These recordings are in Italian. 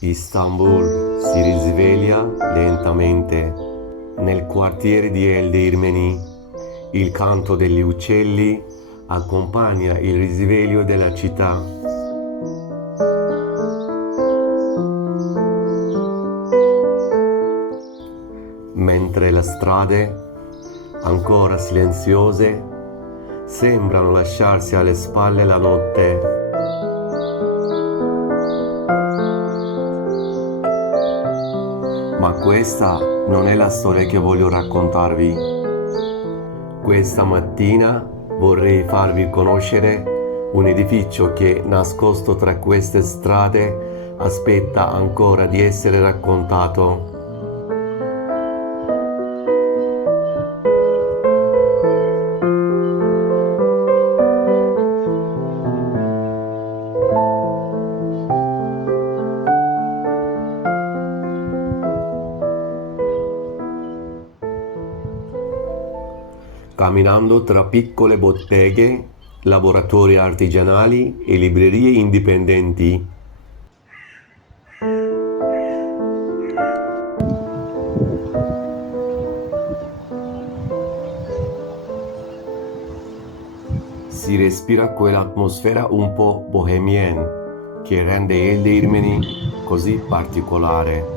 Istanbul si risveglia lentamente. Nel quartiere di Eldormeni il canto degli uccelli accompagna il risveglio della città. Mentre le strade, ancora silenziose, sembrano lasciarsi alle spalle la notte. Ma questa non è la storia che voglio raccontarvi. Questa mattina vorrei farvi conoscere un edificio che, nascosto tra queste strade, aspetta ancora di essere raccontato. Camminando tra piccole botteghe, laboratori artigianali e librerie indipendenti. Si respira quell'atmosfera un po' bohemienne che rende Eldormeni così particolare.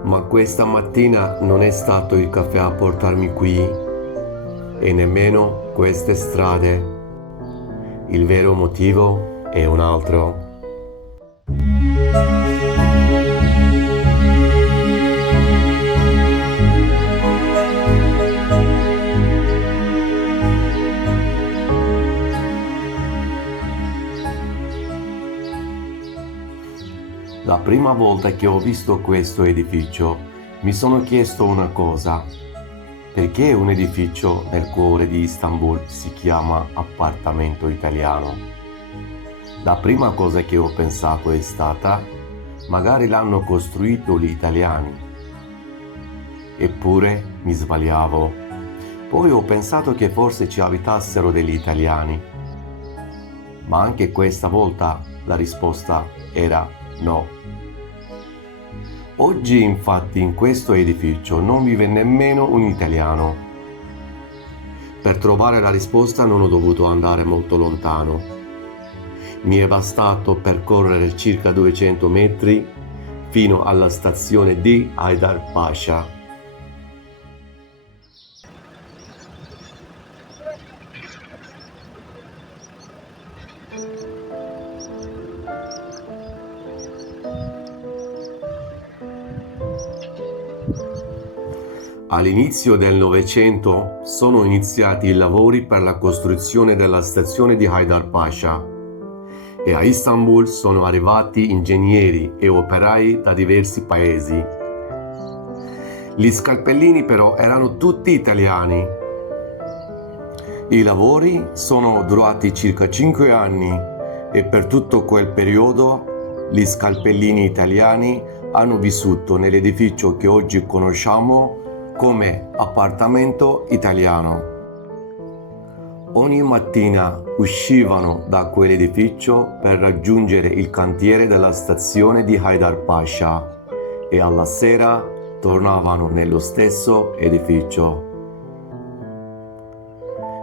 Ma questa mattina non è stato il caffè a portarmi qui e nemmeno queste strade. Il vero motivo è un altro. La prima volta che ho visto questo edificio mi sono chiesto una cosa: perché un edificio nel cuore di Istanbul si chiama appartamento italiano? La prima cosa che ho pensato è stata: magari l'hanno costruito gli italiani. Eppure mi sbagliavo. Poi ho pensato che forse ci abitassero degli italiani. Ma anche questa volta la risposta era no. Oggi infatti in questo edificio non vive nemmeno un italiano. Per trovare la risposta non ho dovuto andare molto lontano. Mi è bastato percorrere circa 200 metri fino alla stazione di Haydarpaşa. All'inizio del Novecento sono iniziati i lavori per la costruzione della stazione di Haydarpaşa e a Istanbul sono arrivati ingegneri e operai da diversi paesi. Gli scalpellini però erano tutti italiani. I lavori sono durati circa 5 anni e per tutto quel periodo gli scalpellini italiani hanno vissuto nell'edificio che oggi conosciamo come appartamento italiano. Ogni mattina uscivano da quell'edificio per raggiungere il cantiere della stazione di Haydarpaşa e alla sera tornavano nello stesso edificio.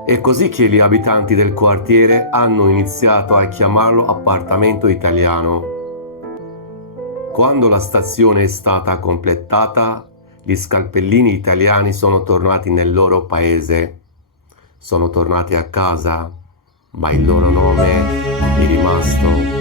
È così che gli abitanti del quartiere hanno iniziato a chiamarlo appartamento italiano. Quando la stazione è stata completata, gli scalpellini italiani sono tornati nel loro paese, sono tornati a casa, ma il loro nome è rimasto.